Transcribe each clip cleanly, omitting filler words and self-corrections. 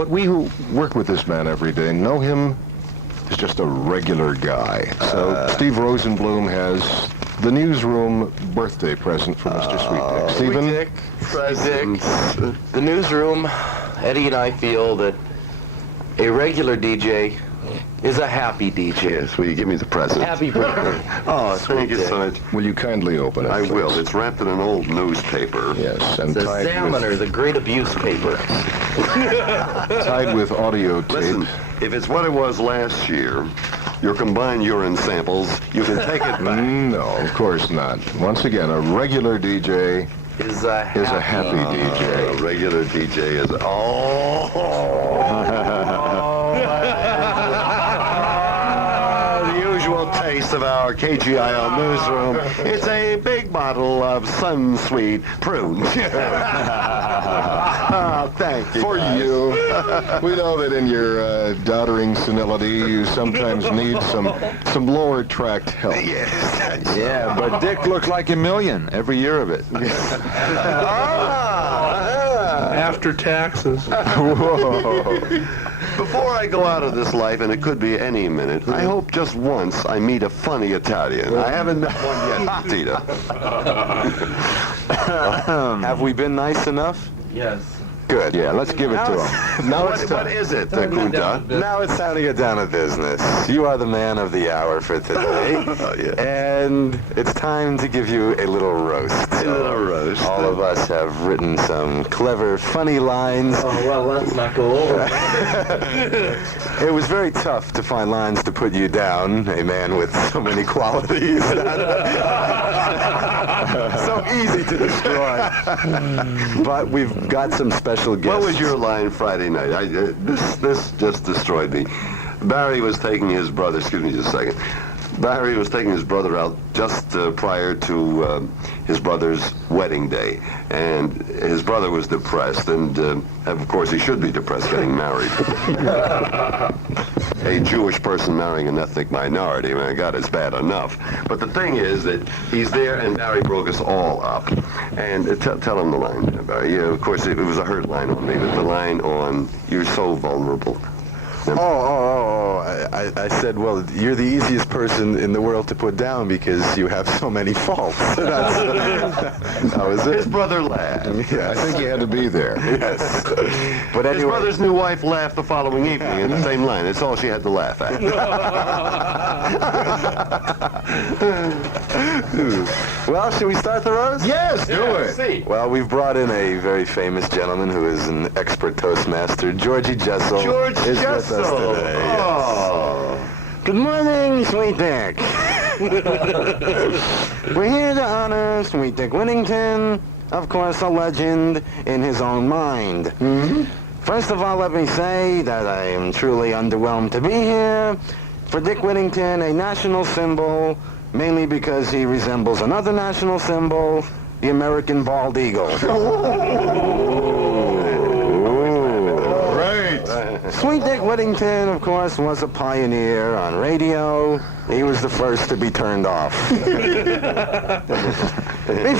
But we who work with this man every day know him as just a regular guy. So Steve Rosenblum has the newsroom birthday present for Mr. Sweet Dick. Stephen? Sweet Dick, presents. The newsroom, Eddie and I feel that a regular DJ is a happy DJ. Yes, will you give me the present? Happy birthday. Oh, thank you so much. Will you kindly open it, I please? will. It's wrapped in an old newspaper. Yes, and The tied Examiner, the great abuse paper. tied with audio tape. Listen, if it's what it was last year, your combined urine samples, you can take it back. No, of course not. Once again, a regular DJ Is a happy DJ. A regular DJ is... The usual taste of our KGIL newsroom. It's a big bottle of Sunsweet prune. Oh, thank you. For guys. you. We know that in your doddering senility, you sometimes need some lower tract help. Yes. Yeah, but Dick looks like a million every year of it. After taxes. Whoa. Before I go out of this life, and it could be any minute, I hope just once I meet a funny Italian. I haven't met one yet, Tita. Have we been nice enough? Yes. Good. Yeah, let's give it to him. Now, what is it, Kunta? Now it's time to get down to business. You are the man of the hour for today. Oh, yeah. And it's time to give you a little roast. A little roast. All of us have written some clever, funny lines. Oh, well, let's not go over. It was very tough to find lines to put you down, a man with so many qualities. So easy to destroy. But we've got some special guests. What was your line Friday night? This just destroyed me. Barry was taking his brother, excuse me just a second. Barry was taking his brother out just prior to his brother's wedding day. And his brother was depressed, and of course he should be depressed getting married. A Jewish person marrying an ethnic minority, I mean, God, it's bad enough. But the thing is that he's there, and Barry broke us all up. And tell him the line, Barry. Yeah, of course, it was a hurt line on me, but the line on, you're so vulnerable. I said, well, you're the easiest person in the world to put down because you have so many faults. That was it. His brother laughed. I think you had to be there. Yes. But anyway, His brother's new wife laughed the following evening in the same line. It's all she had to laugh at. well, should we start the roast? Yes, do it. See. Well, we've brought in a very famous gentleman who is an expert Toastmaster, Georgie Jessel. George is with us Jessel. today, yes. Oh. Good morning, Sweet Dick. We're here to honor Sweet Dick Whittington, of course a legend in his own mind. Mm-hmm. First of all, let me say that I am truly underwhelmed to be here. For Dick Whittington, a national symbol, mainly because he resembles another national symbol, the American bald eagle. Sweet Dick Whittington, of course, was a pioneer on radio. He was the first to be turned off. Before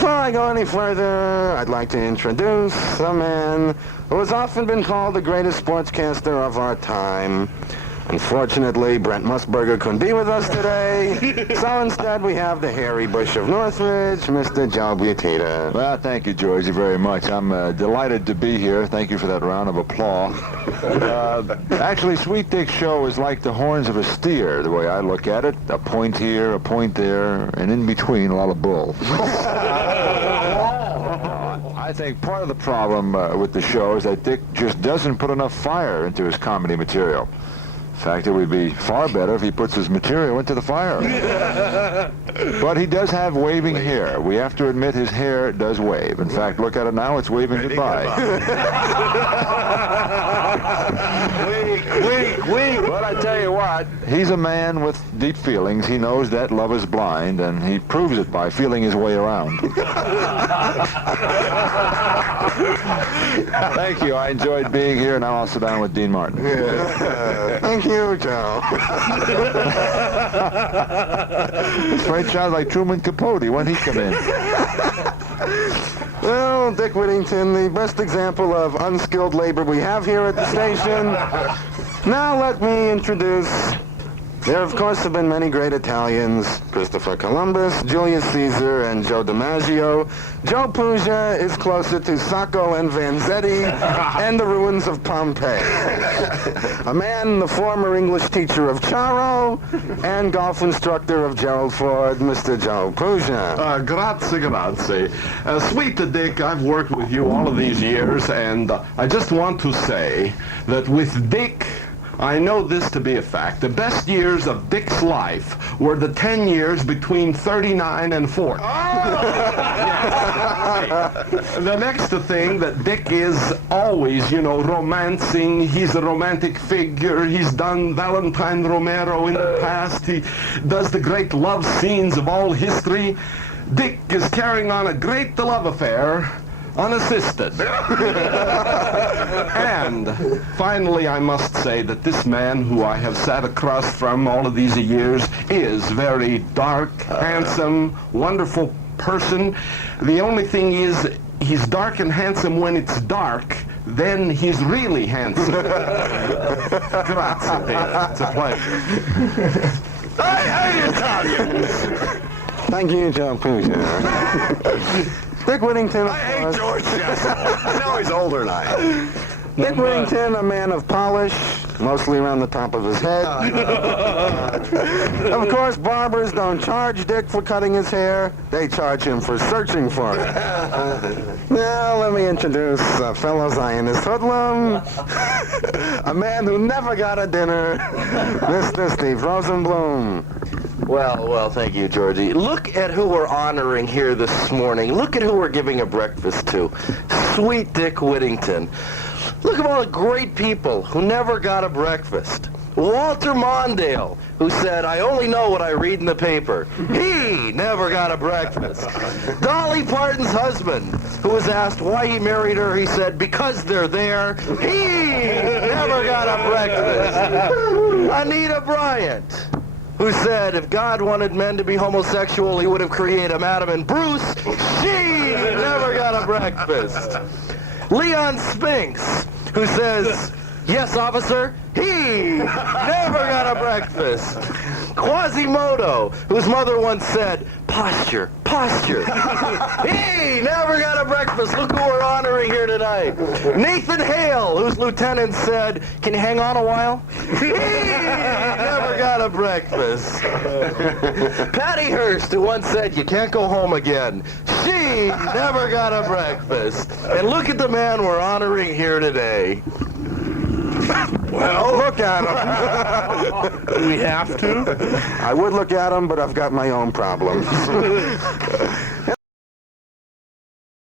I go any further, I'd like to introduce a man who has often been called the greatest sportscaster of our time. Unfortunately, Brent Musburger couldn't be with us today, so instead we have the hairy bush of Northridge, Mr. Joe Butita. Well, thank you, Georgie, very much. I'm delighted to be here. Thank you for that round of applause. Actually, Sweet Dick's show is like the horns of a steer, the way I look at it. A point here, a point there, and in between, a lot of bull. I think part of the problem with the show is that Dick just doesn't put enough fire into his comedy material. In fact, it would be far better if he puts his material into the fire. But he does have waving hair. We have to admit his hair does wave. In fact, look at it now, it's waving goodbye. Wink. But I tell you what, he's a man with deep feelings. He knows that love is blind, and he proves it by feeling his way around. Thank you. I enjoyed being here. Now I'll sit down with Dean Martin. Thank you, Joe. This right sounds like Truman Capote when he come in. Well, Dick Whittington, the best example of unskilled labor we have here at the station. Now let me introduce... There, of course, have been many great Italians. Christopher Columbus, Julius Caesar, and Joe DiMaggio. Joe Puglia is closer to Sacco and Vanzetti and the ruins of Pompeii. A man, the former English teacher of Charo and golf instructor of Gerald Ford, Mr. Joe Puglia. Grazie. Sweet Dick, I've worked with you all of these years, and I just want to say that with Dick, I know this to be a fact. The best years of Dick's life were the 10 years between 39 and 40. The next thing that Dick is always, romancing. He's a romantic figure. He's done Valentine Romero in the past. He does the great love scenes of all history. Dick is carrying on a great love affair, unassisted. And finally, I must say that this man who I have sat across from all of these years is very dark, handsome, wonderful person. The only thing is, he's dark and handsome when it's dark, then he's really handsome. Grazie, it's a pleasure. Hey, Italians! Thank you, Joe Puglia. Dick Whittington, of course. George Jessel. I know he's older than I am. Dick Whittington, a man of polish, mostly around the top of his head. Of course, barbers don't charge Dick for cutting his hair. They charge him for searching for it. Now, let me introduce a fellow Zionist hoodlum, a man who never got a dinner, Mr. Steve Rosenblum. Well, thank you, Georgie. Look at who we're honoring here this morning. Look at who we're giving a breakfast to. Sweet Dick Whittington. Look at all the great people who never got a breakfast. Walter Mondale, who said, "I only know what I read in the paper." He never got a breakfast. Dolly Parton's husband, who was asked why he married her, he said, "Because they're there." He never got a breakfast. Anita Bryant, who said if God wanted men to be homosexual, he would have created Adam and Bruce. She never got a breakfast. Leon Spinks, who says, "Yes, officer." He never got a breakfast. Quasimodo, whose mother once said, "Posture, posture." He never got a breakfast. Look who we're honoring here tonight. Nathan Hale, whose lieutenant said, "Can you hang on a while?" He never got a breakfast. Patty Hearst, who once said, "You can't go home again." She never got a breakfast. And look at the man we're honoring here today. Well, look at him. Do we have to? I would look at him, but I've got my own problems.